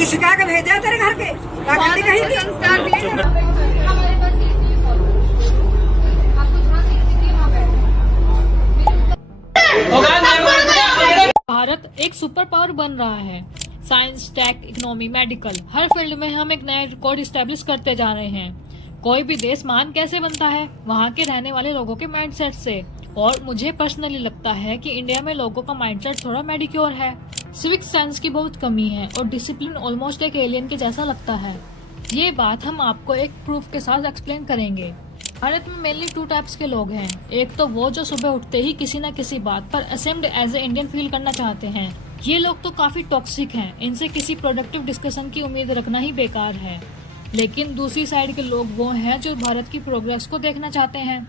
तू सिखा के भेजा तेरे घर के करती कहीं की संस्कार दिए। भारत एक सुपर पावर बन रहा है। साइंस, टेक, इकोनॉमी, मेडिकल, हर फील्ड में हम एक नया रिकॉर्ड स्टैब्लिश करते जा रहे हैं। कोई भी देश महान कैसे बनता है? वहाँ के रहने वाले लोगों के माइंडसेट से। और मुझे पर्सनली लगता है कि इंडिया में लोगों का माइंडसेट थोड़ा मेडिक्योर है। सिविक सेंस की बहुत कमी है और डिसिप्लिन ऑलमोस्ट एक एलियन के जैसा लगता है। ये बात हम आपको एक प्रूफ के साथ एक्सप्लेन करेंगे। भारत में मेनली 2 टाइप्स के लोग हैं। एक तो वो जो सुबह उठते ही किसी न किसी बात पर ashamed as a Indian feel करना चाहते हैं। ये लोग तो काफी टॉक्सिक हैं। इनसे किसी प्रोडक्टिव डिस्कशन की उम्मीद रखना ही बेकार है। लेकिन दूसरी साइड के लोग वो हैं जो भारत की प्रोग्रेस को देखना चाहते हैं।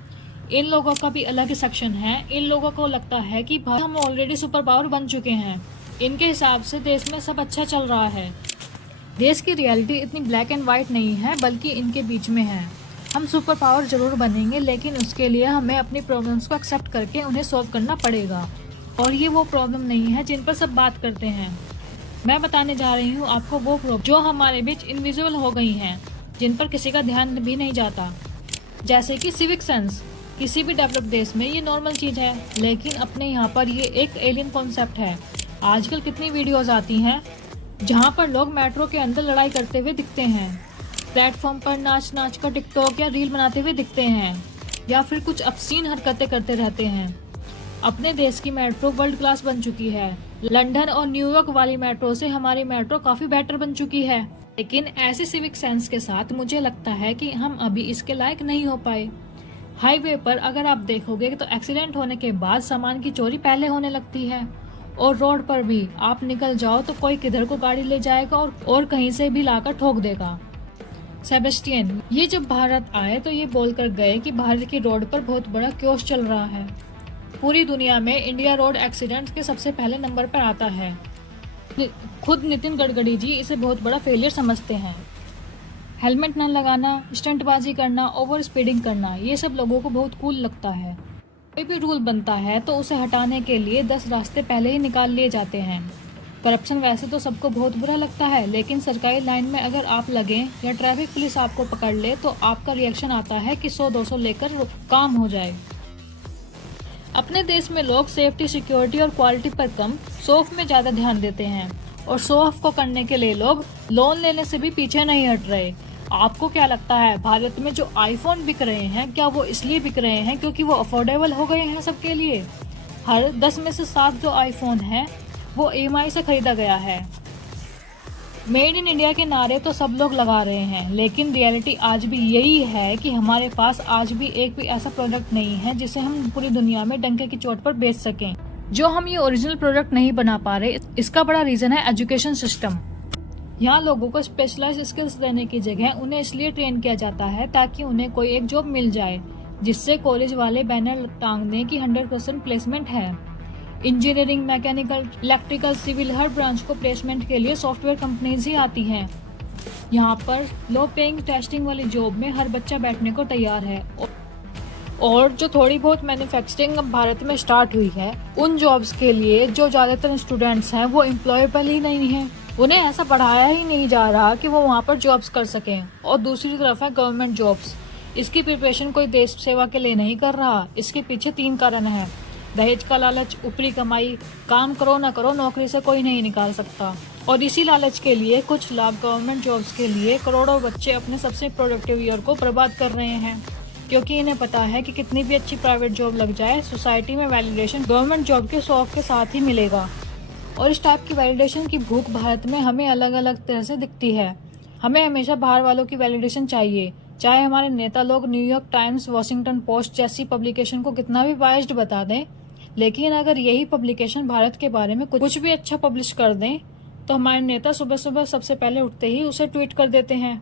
इन लोगों का भी अलग सेक्शन है। इन लोगों को लगता है कि हम ऑलरेडी सुपर पावर बन चुके हैं। इनके हिसाब से देश में सब अच्छा चल रहा है। देश की रियलिटी इतनी ब्लैक एंड व्हाइट नहीं है, बल्कि इनके बीच में है। हम सुपर पावर जरूर बनेंगे, लेकिन उसके लिए हमें अपनी प्रॉब्लम्स को एक्सेप्ट करके उन्हें सॉल्व करना पड़ेगा। और ये वो प्रॉब्लम नहीं है जिन पर सब बात करते हैं। मैं बताने जा रही हूँ आपको वो प्रॉब्लम जो हमारे बीच इनविजिबल हो गई हैं, जिन पर किसी का ध्यान भी नहीं जाता। जैसे कि सिविक सेंस। किसी भी डेवलप्ड देश में ये नॉर्मल चीज है, लेकिन अपने यहाँ पर ये एक एलियन कॉन्सेप्ट है। आजकल कितनी वीडियोज आती हैं जहाँ पर लोग मेट्रो के अंदर लड़ाई करते हुए दिखते हैं, प्लेटफॉर्म पर नाच नाच कर टिकटॉक या रील बनाते हुए दिखते हैं, या फिर कुछ obscene हरकतें करते रहते हैं। अपने देश की मेट्रो वर्ल्ड क्लास बन चुकी है। लंदन और न्यूयॉर्क वाली मेट्रो से हमारी मेट्रो काफी बेटर बन चुकी है। लेकिन ऐसे सिविक सेंस के साथ मुझे लगता है कि हम अभी इसके लायक नहीं हो पाए। हाईवे पर अगर आप देखोगे तो एक्सीडेंट होने के बाद सामान की चोरी पहले होने लगती है। और रोड पर भी आप निकल जाओ तो कोई किधर को गाड़ी ले जाएगा और कहीं से भी लाकर ठोक देगा। सेबेस्टियन ये जब भारत आए तो ये बोलकर गए कि भारत की रोड पर बहुत बड़ा क्योस चल रहा है। पूरी दुनिया में इंडिया रोड एक्सीडेंट्स के सबसे पहले नंबर पर आता है। खुद नितिन गडकरी जी इसे बहुत बड़ा फेलियर समझते हैं। हेलमेट न लगाना, स्टंटबाजी करना, ओवर स्पीडिंग करना, ये सब लोगों को बहुत कूल लगता है। कोई भी रूल बनता है तो उसे हटाने के लिए 10 रास्ते पहले ही निकाल लिए जाते हैं। करप्शन वैसे तो सबको बहुत बुरा लगता है, लेकिन सरकारी लाइन में अगर आप लगें या ट्रैफिक पुलिस आपको पकड़ ले तो आपका रिएक्शन आता है कि 100-200 लेकर काम हो जाए। अपने देश में लोग सेफ्टी, सिक्योरिटी और क्वालिटी पर कम शो ऑफ में ज्यादा ध्यान देते हैं। और शो ऑफ को करने के लिए लोग लोन लेने से भी पीछे नहीं हट रहे। आपको क्या लगता है भारत में जो आईफोन बिक रहे हैं, क्या वो इसलिए बिक रहे हैं क्योंकि वो अफोर्डेबल हो गए हैं सबके लिए? हर 10 में से 7 जो आईफोन है वो EMI से खरीदा गया है। मेड इन इंडिया के नारे तो सब लोग लगा रहे हैं, लेकिन रियलिटी आज भी यही है कि हमारे पास आज भी एक भी ऐसा प्रोडक्ट नहीं है जिसे हम पूरी दुनिया में डंके की चोट पर बेच सकें। जो हम ये ओरिजिनल प्रोडक्ट नहीं बना पा रहे, इसका बड़ा रीजन है एजुकेशन सिस्टम। यहाँ लोगों को स्पेशलाइज्ड स्किल्स देने की जगह उन्हें इसलिए ट्रेन किया जाता है ताकि उन्हें कोई एक जॉब मिल जाए, जिससे कॉलेज वाले बैनर टांग दें कि 100% प्लेसमेंट है। इंजीनियरिंग, मैकेनिकल, इलेक्ट्रिकल, सिविल, हर ब्रांच को प्लेसमेंट के लिए सॉफ्टवेयर कंपनीज ही आती हैं। यहाँ पर लो पेइंग टेस्टिंग वाली जॉब में हर बच्चा बैठने को तैयार है। और जो थोड़ी बहुत मैन्युफैक्चरिंग अब भारत में स्टार्ट हुई है, उन जॉब्स के लिए जो ज्यादातर स्टूडेंट्स हैं वो एम्प्लॉयबल ही नहीं है। उन्हें ऐसा पढ़ाया ही नहीं जा रहा कि वो वहाँ पर जॉब्स कर सकें। और दूसरी तरफ है गवर्नमेंट जॉब्स। इसकी प्रिपरेशन कोई देश सेवा के लिए नहीं कर रहा। इसके पीछे 3 कारण है। दहेज का लालच, ऊपरी कमाई, काम करो ना करो नौकरी से कोई नहीं निकाल सकता। और इसी लालच के लिए कुछ लाभ गवर्नमेंट जॉब्स के लिए करोड़ों बच्चे अपने सबसे प्रोडक्टिव ईयर को बर्बाद कर रहे हैं, क्योंकि इन्हें पता है कि कितनी भी अच्छी प्राइवेट जॉब लग जाए, सोसाइटी में वैलिडेशन गवर्नमेंट जॉब के शौक के साथ ही मिलेगा। और इस टाइप की वैलिडेशन की भूख भारत में हमें अलग अलग तरह से दिखती है। हमें हमेशा बाहर वालों की वैलिडेशन चाहिए, चाहे हमारे नेता लोग न्यूयॉर्क टाइम्स, वॉशिंगटन पोस्ट जैसी पब्लिकेशन को कितना भी बायस्ड बता दें, लेकिन अगर यही पब्लिकेशन भारत के बारे में कुछ भी अच्छा पब्लिश कर दें तो हमारे नेता सुबह सुबह सबसे पहले उठते ही उसे ट्वीट कर देते हैं।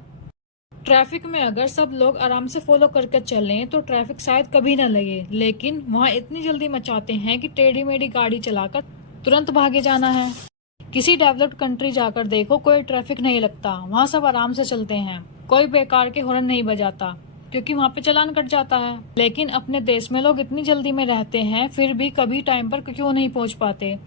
ट्रैफिक में अगर सब लोग आराम से फॉलो करके चलें तो ट्रैफिक शायद कभी न लगे, लेकिन वहाँ इतनी जल्दी मचाते हैं कि टेढ़ी मेढ़ी गाड़ी चलाकर तुरंत भागे जाना है। किसी डेवलप्ड कंट्री जाकर देखो, कोई ट्रैफिक नहीं लगता, वहाँ सब आराम से चलते हैं, कोई बेकार के हॉर्न नहीं बजाता क्योंकि वहाँ पे चालान कट जाता है। लेकिन अपने देश में लोग इतनी जल्दी में रहते हैं, फिर भी कभी टाइम पर क्यों नहीं पहुँच पाते।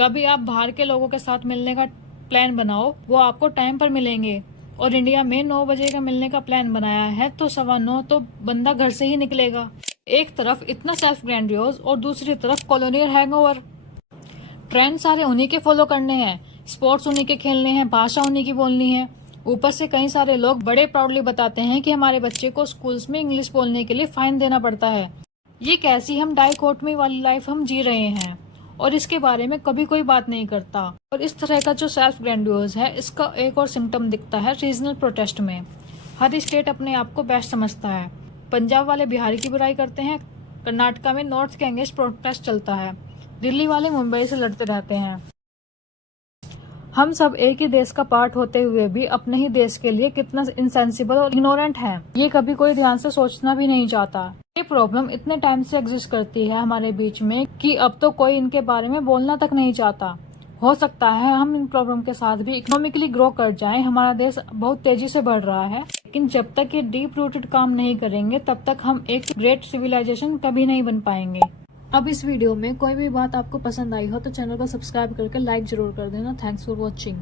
कभी आप बाहर के लोगों के साथ मिलने का प्लान बनाओ वो आपको टाइम पर मिलेंगे। और इंडिया में 9 बजे का मिलने का प्लान बनाया है तो 9:15 तो बंदा घर से ही निकलेगा। एक तरफ इतना सेल्फ ग्रैंडियोज और दूसरी तरफ कॉलोनियल हैंगओवर। ट्रेंड सारे उन्हीं के फॉलो करने हैं, स्पोर्ट्स उन्हीं के खेलने हैं, भाषा उन्हीं की बोलनी है। ऊपर से कई सारे लोग बड़े प्राउडली बताते हैं कि हमारे बच्चे को स्कूल्स में इंग्लिश बोलने के लिए फाइन देना पड़ता है। ये कैसी हम डाइकोटमी वाली लाइफ हम जी रहे हैं और इसके बारे में कभी कोई बात नहीं करता। और इस तरह का जो सेल्फ ग्रैंडियोज है, इसका एक और सिम्टम दिखता है रीजनल प्रोटेस्ट में। हर स्टेट अपने आप को बेस्ट समझता है। पंजाब वाले बिहारी की बुराई करते हैं, कर्नाटका में नॉर्थ के अगेंस्ट प्रोटेस्ट चलता है, दिल्ली वाले मुंबई से लड़ते रहते हैं। हम सब एक ही देश का पार्ट होते हुए भी अपने ही देश के लिए कितना इनसेंसिबल और इग्नोरेंट हैं, ये कभी कोई ध्यान से सोचना भी नहीं चाहता। ये प्रॉब्लम इतने टाइम से एग्जिस्ट करती है हमारे बीच में कि अब तो कोई इनके बारे में बोलना तक नहीं चाहता। हो सकता है हम इन प्रॉब्लम के साथ भी इकोनॉमिकली ग्रो कर जाएं। हमारा देश बहुत तेजी से बढ़ रहा है, लेकिन जब तक ये डीप रूटेड काम नहीं करेंगे तब तक हम एक ग्रेट सिविलाइजेशन कभी नहीं बन पाएंगे। अब इस वीडियो में कोई भी बात आपको पसंद आई हो तो चैनल को सब्सक्राइब करके लाइक जरूर कर देना। Thanks for watching.